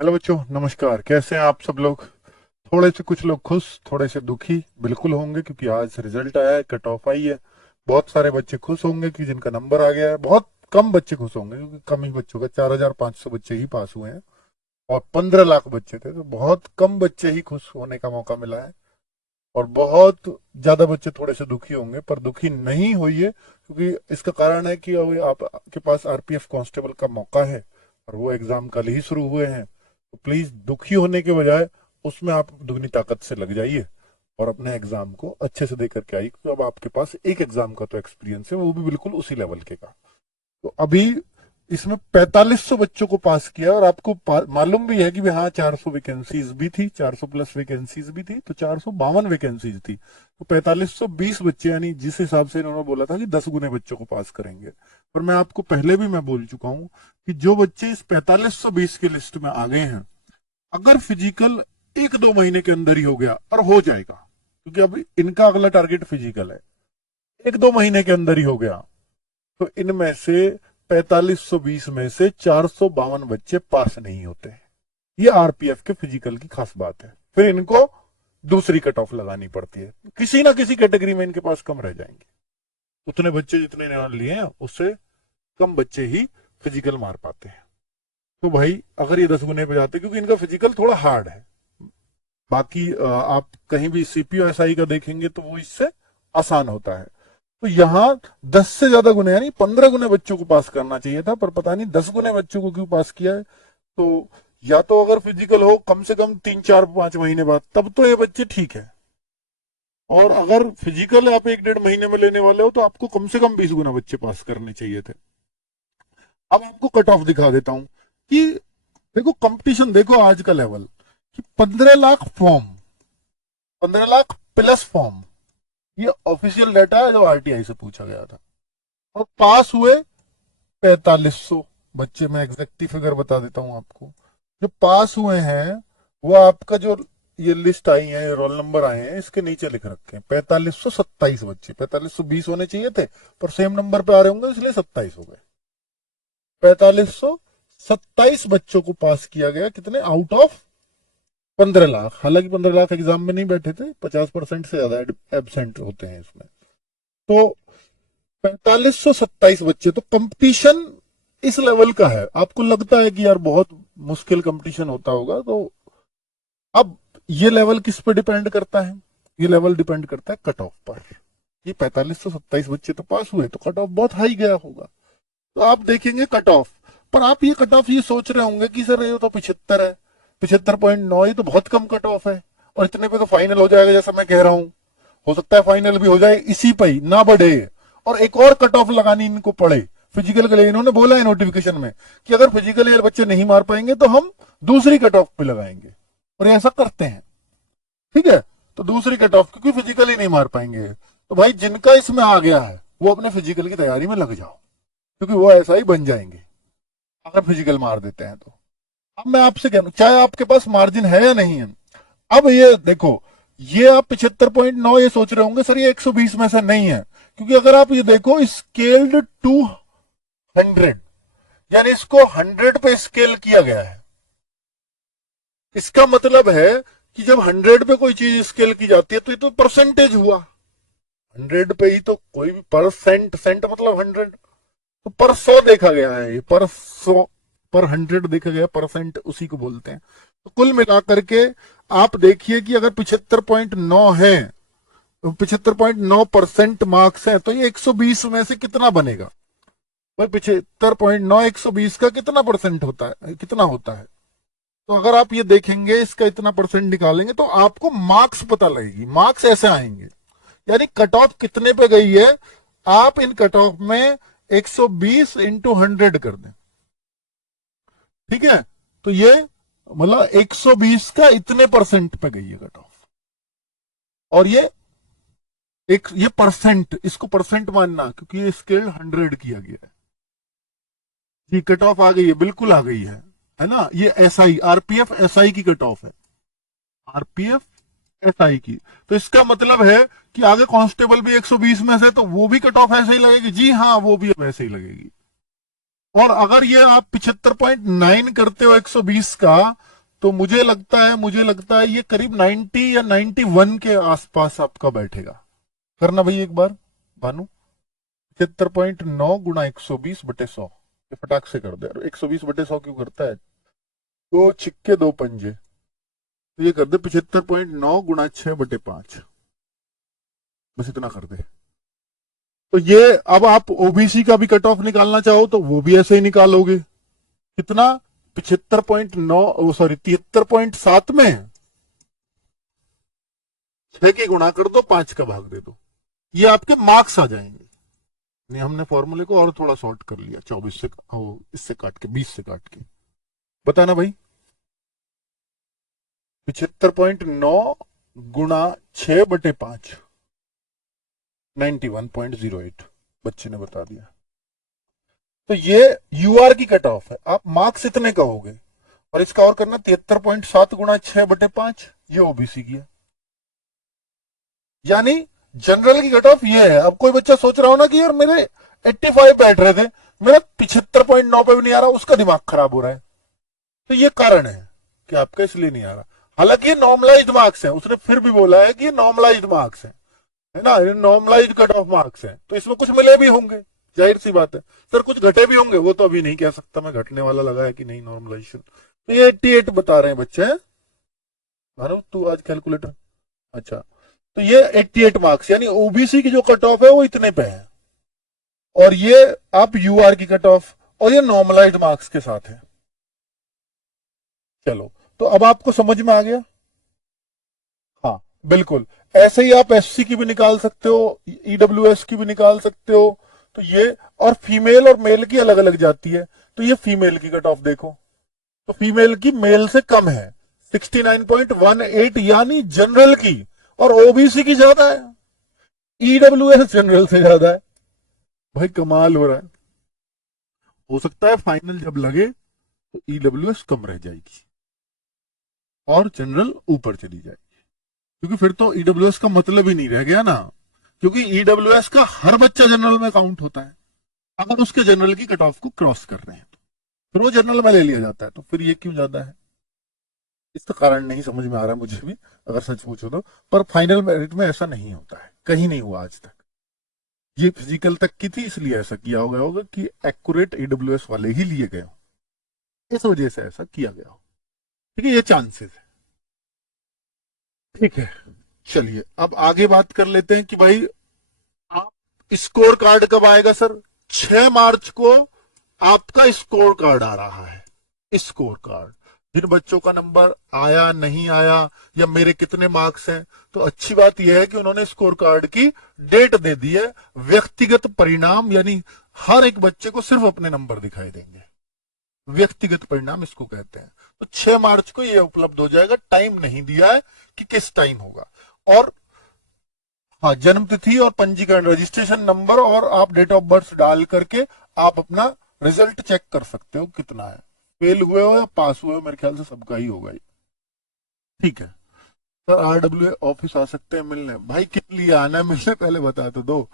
Hello बच्चों, नमस्कार। कैसे हैं आप सब लोग? थोड़े से कुछ लोग खुश, थोड़े से दुखी बिल्कुल होंगे क्योंकि आज रिजल्ट आया है, कट ऑफ आई है। बहुत सारे बच्चे खुश होंगे कि जिनका नंबर आ गया है। बहुत कम बच्चे खुश होंगे क्योंकि कम ही बच्चों का 4,500 बच्चे ही पास हुए हैं और 15 लाख बच्चे थे, तो बहुत कम बच्चे ही खुश होने का मौका मिला है। और बहुत ज्यादा बच्चे थोड़े से दुखी होंगे, पर दुखी नहीं होइए क्योंकि इसका कारण है कि अभी आपके पास आरपीएफ कांस्टेबल का मौका है और वो एग्जाम कल ही शुरू हुए हैं। तो प्लीज दुखी होने के बजाय उसमें आप दुगनी ताकत से लग जाइए और अपने एग्जाम को अच्छे से दे करके आइए, क्योंकि अब आपके पास एक एग्जाम का तो एक्सपीरियंस है, वो भी बिल्कुल उसी लेवल के का। तो अभी इसमें 4500 बच्चों को पास किया और आपको मालूम भी है कि हाँ 400 वैकेंसीज भी थी, 400 प्लस वैकेंसीज भी थी, तो 452 वैकेंसीज थी। तो 4520 बच्चे, यानी जिस हिसाब से इन्होंने बोला था कि 10 गुने बच्चों को पास करेंगे। पर मैं आपको पहले भी मैं बोल चुका हूं कि जो बच्चे इस 4520 की लिस्ट में आ गए हैं, अगर फिजिकल 1-2 महीने के अंदर ही हो गया, और हो जाएगा क्योंकि अब इनका अगला टारगेट फिजिकल है, 1-2 महीने के अंदर ही हो गया, तो इनमें से 4520 में से 452 बच्चे पास नहीं होते। ये आरपीएफ के फिजिकल की खास बात है। फिर इनको दूसरी कट ऑफ लगानी पड़ती है, किसी ना किसी कैटेगरी में इनके पास कम रह जाएंगे। उतने बच्चे जितने इन्होंने लिए हैं उससे कम बच्चे ही फिजिकल मार पाते हैं। तो भाई अगर ये 10 गुने पे जाते, क्योंकि इनका फिजिकल थोड़ा हार्ड है, बाकी आप कहीं भी सीपीओ एसआई का देखेंगे तो वो इससे आसान होता है। तो यहाँ 10 से ज्यादा गुने, यानी 15 गुने बच्चों को पास करना चाहिए था, पर पता नहीं 10 गुने बच्चों को क्यों पास किया है। तो या तो अगर फिजिकल हो कम से कम 3-4-5 महीने बाद, तब तो ये बच्चे ठीक है। और अगर फिजिकल आप 1-1.5 महीने में लेने वाले हो तो आपको कम से कम 20 गुना बच्चे पास करने चाहिए थे। अब आपको कट ऑफ दिखा देता हूं कि देखो कंपटीशन, देखो आज का लेवल, कि 15 lakh form, 15 lakh plus form, ये ऑफिशियल डाटा है जो आरटीआई से पूछा गया था। और पास हुए 4500 बच्चे। मैं एग्जैक्टली फिगर बता देता हूं आपको। जो पास हुए हैं वो आपका जो ये लिस्ट आई है, रोल नंबर आए हैं, इसके नीचे लिख रखे हैं 4527 बच्चे। 4520 होने चाहिए थे, पर सेम नंबर पे आ रहे होंगे इसलिए 27 हो गए। 4527 बच्चों को पास किया गया, कितने आउट ऑफ 15 लाख। हालांकि 15 लाख एग्जाम में नहीं बैठे थे, 50% से ज्यादा एबसेंट होते हैं इसमें। तो 4527 बच्चे, तो कंपटीशन इस लेवल का है। आपको लगता है कि यार बहुत मुश्किल कंपटीशन होता होगा, तो अब ये लेवल किस पे डिपेंड करता है? ये लेवल डिपेंड करता है कट ऑफ पर। ये 4527 बच्चे तो पास हुए, तो कट ऑफ बहुत हाई गया होगा। तो आप देखेंगे कट ऑफ पर, आप ये कट ऑफ ये सोच रहे होंगे कि सर ये तो 75 है, 75.9, ये तो बहुत कम कट ऑफ है और इतने पे तो फाइनल हो जाएगा जैसा मैं कह रहा हूं। हो सकता है फाइनल भी हो जाए इसी पे ही, ना बढ़े, और एक और कट ऑफ लगानी इनको पड़े फिजिकल के लिए। इन्होंने बोला है नोटिफिकेशन में कि अगर फिजिकल ये बच्चे नहीं मार पाएंगे तो हम दूसरी कट ऑफ पे लगाएंगे, और ऐसा करते हैं। ठीक है, तो दूसरी कट ऑफ, क्योंकि फिजिकल ही नहीं मार पाएंगे। तो भाई जिनका इसमें आ गया है वो अपने फिजिकल की तैयारी में लग जाओ, क्योंकि वो ऐसा ही बन जाएंगे अगर फिजिकल मार देते हैं तो। अब मैं आपसे कह रहा हूं, चाहे आपके पास मार्जिन है या नहीं है, अब ये देखो, ये आप 75.9 ये सोच रहे होंगे सर ये 120 में से नहीं है, क्योंकि अगर आप ये देखो स्केल्ड टू 100, यानी इसको 100 पे स्केल किया गया है। इसका मतलब है कि जब 100 पे कोई चीज स्केल की जाती है तो ये तो परसेंटेज हुआ। 100 पे ही तो कोई भी परसेंट, सेंट मतलब 100, तो पर 100 देखा गया है, ये पर 100, पर 100 देखा गया, परसेंट उसी को बोलते हैं। तो कुल मिलाकर के आप देखिए कि अगर 75.9 है, 75.9% मार्क्स है, तो ये 120 में से कितना बनेगा भाई? 75.9 120 का कितना परसेंट होता है, कितना होता है? तो अगर आप ये देखेंगे, इसका इतना परसेंट निकालेंगे तो आपको मार्क्स पता लगेगी। मार्क्स ऐसे आएंगे, यानी कट ऑफ कितने पे गई है। आप इन कट ऑफ में 120 इंटू 100 कर दें, ठीक है, तो ये मतलब 120 का इतने परसेंट पे गई है कट ऑफ। और ये परसेंट, इसको परसेंट मानना, क्योंकि ये स्केल 100 किया गया है। ये कट ऑफ आ गई है, बिल्कुल आ गई है ना? ये एसआई, आरपीएफ एसआई की कट ऑफ है, आरपीएफ एसआई की। तो इसका मतलब है कि आगे कांस्टेबल भी 120 में से, तो वो भी कट ऑफ ऐसे ही लगेगी। जी हाँ, वो भी वैसे ही लगेगी। और अगर ये आप 75.9 करते हो 120 का, तो मुझे लगता है ये करीब 90 या 91 के आसपास आपका बैठेगा। करना भाई एक बार भानु। 75.9 गुणा 120/100, ये फटाक से कर दे। 120/100 क्यों करता है? दो छिक्के दो पंजे, तो ये कर दे 75.9 गुणा 6/5, बस इतना कर दे। तो ये अब आप ओबीसी का भी कट ऑफ निकालना चाहो तो वो भी ऐसे ही निकालोगे। कितना? 75.9, सॉरी 73.7 में 6 की गुणा कर दो, 5 का भाग दे दो, ये आपके मार्क्स आ जाएंगे। नहीं, हमने फॉर्मूले को और थोड़ा शॉर्ट कर लिया, 24 से इससे काट के 20 से काट के। बताना भाई। 75.9 गुणा 6/5, 91.08 बच्चे ने बता दिया। तो ये यूआर की कट ऑफ है, आप मार्क्स इतने कहोगे। और इसका और करना 73.7 गुणा 6/5, ये ओबीसी की है। यानी जनरल की कट ऑफ ये है। अब कोई बच्चा सोच रहा हो ना कि यार मेरे 85 बैठ रहे थे, मेरा 75.9 पे भी नहीं आ रहा, उसका दिमाग खराब हो रहा है। तो ये कारण है कि आपका इसलिए नहीं आ रहा। हालांकि ये नॉर्मलाइज्ड मार्क्स है, उसने फिर भी बोला है कि ये नॉर्मलाइज्ड मार्क्स है ना, ये नॉर्मलाइज्ड कट ऑफ मार्क्स है, तो इसमें कुछ मिले भी होंगे, जाहिर सी बात है। सर कुछ घटे भी होंगे, वो तो अभी नहीं कह सकता मैं, घटने वाला लगा है कि नहीं नॉर्मलाइजेशन। तो ये 88 बता रहे हैं बच्चे। मानो तू आज कैलकुलेटर, अच्छा। तो ये 88 मार्क्स, यानी ओबीसी की जो कट ऑफ है वो इतने पे है, और ये आप यूआर की कट ऑफ, और ये नॉर्मलाइज्ड मार्क्स के साथ है। चलो, तो अब आपको समझ में आ गया। हाँ बिल्कुल, ऐसे ही आप एससी की भी निकाल सकते हो, ईडब्ल्यूएस की भी निकाल सकते हो। तो ये, और फीमेल और मेल की अलग अलग जाती है। तो ये फीमेल की कट ऑफ देखो, तो फीमेल की मेल से कम है 69.18, यानी जनरल की, और ओबीसी की ज्यादा है, ईडब्ल्यूएस जनरल से ज्यादा है। भाई कमाल हो रहा है। हो सकता है फाइनल जब लगे तो ईडब्ल्यूएस कम रह जाएगी और जनरल ऊपर चली जाएगी, क्योंकि फिर तो ईडब्ल्यूएस का मतलब ही नहीं रह गया ना, क्योंकि ईडब्ल्यूएस का हर बच्चा जनरल में काउंट होता है। अगर उसके जनरल की कट ऑफ को क्रॉस कर रहे हैं तो फिर वो जनरल में ले लिया जाता है। तो फिर ये क्यों ज्यादा है, इसका कारण नहीं समझ में आ रहा मुझे भी, अगर सच पूछो तो। पर फाइनल मेरिट में ऐसा नहीं होता है, कहीं नहीं हुआ आज तक। ये फिजिकल तक की थी, इसलिए ऐसा किया होगा कि एक्यूरेट ईडब्ल्यूएस वाले ही लिए गए हो, इस वजह से ऐसा किया गया हो। ठीक है, ये चांसेस है। ठीक है, चलिए अब आगे बात कर लेते हैं कि भाई आप, स्कोर कार्ड कब आएगा सर? 6 मार्च को आपका स्कोर कार्ड आ रहा है। स्कोर कार्ड, जिन बच्चों का नंबर आया नहीं आया, या मेरे कितने मार्क्स हैं, तो अच्छी बात यह है कि उन्होंने स्कोर कार्ड की डेट दे दी है। व्यक्तिगत परिणाम, यानी हर एक बच्चे को सिर्फ अपने नंबर दिखाई देंगे, व्यक्तिगत परिणाम इसको कहते हैं। तो 6 मार्च को ये उपलब्ध हो जाएगा, टाइम नहीं दिया है कि किस टाइम होगा। और हाँ, जन्म तिथि और पंजीकरण, रजिस्ट्रेशन नंबर और आप डेट ऑफ बर्थ डाल करके आप अपना रिजल्ट चेक कर सकते हो कितना है। फेल हुए हो या पास हुए हो, मेरे ख्याल से सबका ही होगा ये। ठीक है सर, आरडब्ल्यू ऑफिस आ सकते हैं मिलने? भाई किस लिए आना है मिलने, पहले बता तो दो।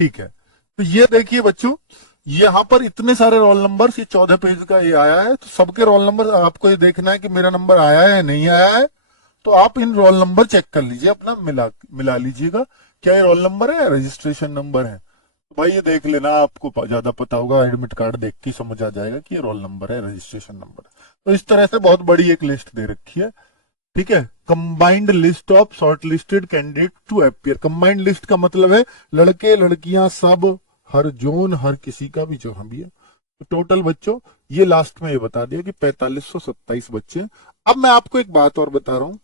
ठीक है, तो ये देखिए बच्चों, यहाँ पर इतने सारे रोल नंबर, ये 14 पेज का ये आया है, तो सबके रोल नंबर आपको ये देखना है कि मेरा नंबर आया है या नहीं आया है। तो आप इन रोल नंबर चेक कर लीजिए, अपना मिला मिला लीजिएगा, क्या ये रोल नंबर है या रजिस्ट्रेशन नंबर है। तो भाई ये देख लेना, आपको ज्यादा पता होगा, एडमिट कार्ड देख के समझ आ जाएगा कि ये रोल नंबर है, रजिस्ट्रेशन नंबर है। तो इस तरह से बहुत बड़ी एक लिस्ट दे रखी है। ठीक है, combined list of shortlisted candidate to appear. Combined list का मतलब है लड़के लड़कियां सब, हर जोन, हर किसी का भी जहां भी है। तो टोटल बच्चों, ये लास्ट में ये बता दिया कि 4527 बच्चे। अब मैं आपको एक बात और बता रहा हूं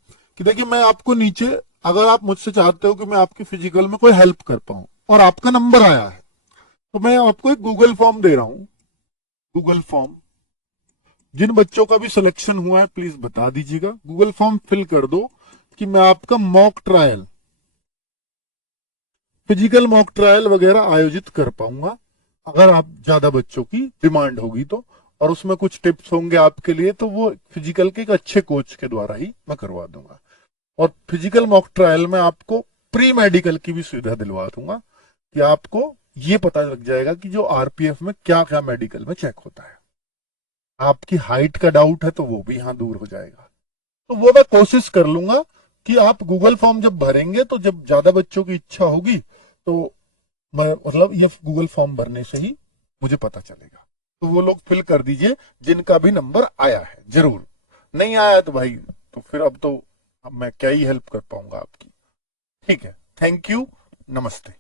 कि देखिए, मैं आपको नीचे, अगर आप मुझसे चाहते हो कि मैं आपकी फिजिकल में कोई हेल्प कर पाऊं और आपका नंबर आया है, तो मैं आपको एक गूगल फॉर्म दे रहा हूं। गूगल फॉर्म, जिन बच्चों का भी सिलेक्शन हुआ है प्लीज बता दीजिएगा, गूगल फॉर्म फिल कर दो कि मैं आपका mock trial, physical mock trial वगैरह आयोजित कर पाऊंगा, अगर आप ज्यादा बच्चों की डिमांड होगी तो। और उसमें कुछ टिप्स होंगे आपके लिए, तो वो फिजिकल के एक अच्छे कोच के द्वारा ही मैं करवा दूंगा। और फिजिकल मॉक ट्रायल में आपको प्री मेडिकल की भी सुविधा दिलवा दूंगा, कि आपको ये पता लग जाएगा कि जो आरपीएफ में क्या क्या मेडिकल में चेक होता है। आपकी हाइट का डाउट है तो वो भी यहां दूर हो जाएगा। तो वो मैं कोशिश कर लूंगा कि आप गूगल फॉर्म जब भरेंगे तो जब ज्यादा बच्चों की इच्छा होगी तो मैं मतलब ये गूगल फॉर्म भरने से ही मुझे पता चलेगा। तो वो लोग फिल कर दीजिए जिनका भी नंबर आया है। जरूर नहीं आया तो भाई तो फिर अब मैं क्या ही हेल्प कर पाऊंगा आपकी। ठीक है, थैंक यू, नमस्ते।